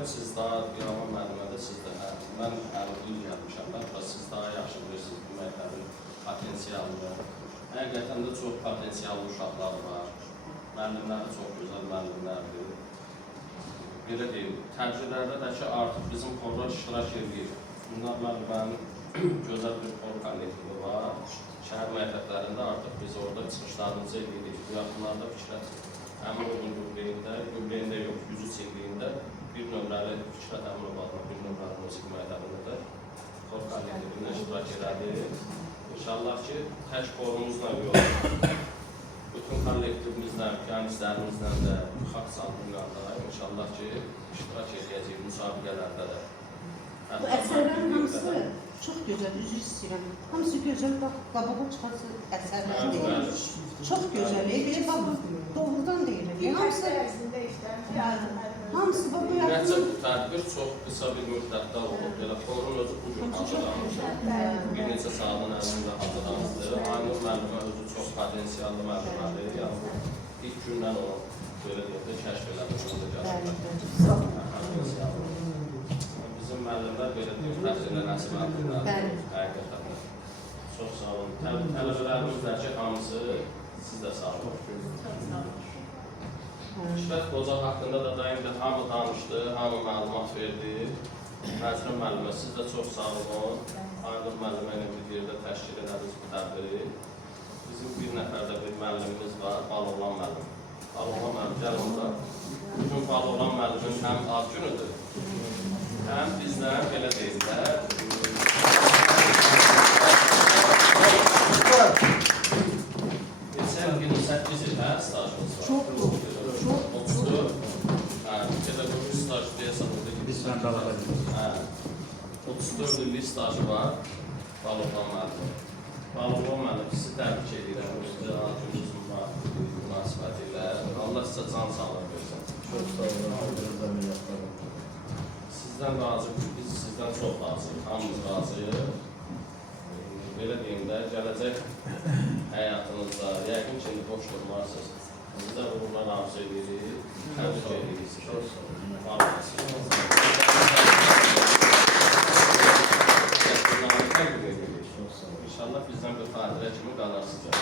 deyirəm, siz daha Yaman müəllimədə siz də, mən 50 il gəlmişəm, siz daha yaxşı bilirsiniz bu məktəbin potensialını. Həqiqətən də çox potensiallı uşaqlar var, müəllimləri çox gözəl müəllimlərdir. Belə deyim, tədbirlərdə də ki, artıq bizim xorlar iştirak edir. Bunlar müəllimənin gözəl bir xor kollektivi var. Şəhər məktəblərində artıq biz orada çıxışlarımızı edirik. Bu yaxınlarda Fikrət Əmirovun Gübleyində yox, 103 illiyində bir nömrəli Fikrət Əmirov adına bir nömrəli musiqi məktəbində də xor kollektivində iştirak edir. İnşallah ki, tək xorumuzla yox, bütün kollektivimizlə, piyanistlərimizlə də, xalq sandığıyla da inşallah ki, iştirak edəcəyik müsabiqələrdə də. Bu əsərlərin hamısı çox gözəl, üzr istəyirəm. Hamısı gözəl, bax, qabağa çıxası əsərlər deyil. Çox gözəl, belə bax, doğrudan deyilir. Hamısı bax, bu Ümumiyyətcə, bu tədbir çox qısa bir müddətdə olub. Belə xorun özü bu gün hazırlanmışdır. Bir neçə saatin ərzində hazırlanmışdır. Aynur müəllimə özü çox potensiallı müəllimədir. Yəni, ilk gündən onu belə deyək də kəşf elədir. Bizim müəllimlər belə deyək, təhsilə nəsib etdirlər. Həqiqətən. Çox sağ olun. Tələbələrimizdəki hamısı siz də sağ olun. Şifət Qoca haqqında da daim hamı danışdı, hamı məlumat verdi. Nəzrin müəllimə, siz də çox sağ olun. Aynur müəllimə ilə bir yerdə təşkil edədik bu tədbiri. Bizim bir nəfər də bir müəllimimiz var, Baloğlan müəllim. Baloğlan müəllim, gəl orada. Bugün Baloğlan müəllimin həm ad günüdür, həm bizdən belə deyirlər. Geçən gün 8 il stajımız var. Çox. 34. Pedagojik staj deyəsən orada ki, biz mən qalaqadım. 34 illik stajı var Baloğlan müəllim. Baloğlan müəllim, sizi təbrik edirəm. Sizə acınızın var, münasibəti ilə. Allah sizə can sağlıq versin. Çox sağ olun. Sizdən razıyıq, biz sizdən çox razıyıq, hamımız razıyıq. Belə deyim də, gələcək həyatınızda, yəqin ki, boş durmarsınız. Sizə uğurlar arzu edirik, təbrik edirik sizi. Çox sağ olun. İnşallah bizdən bir xatirə kimi qalarsınız.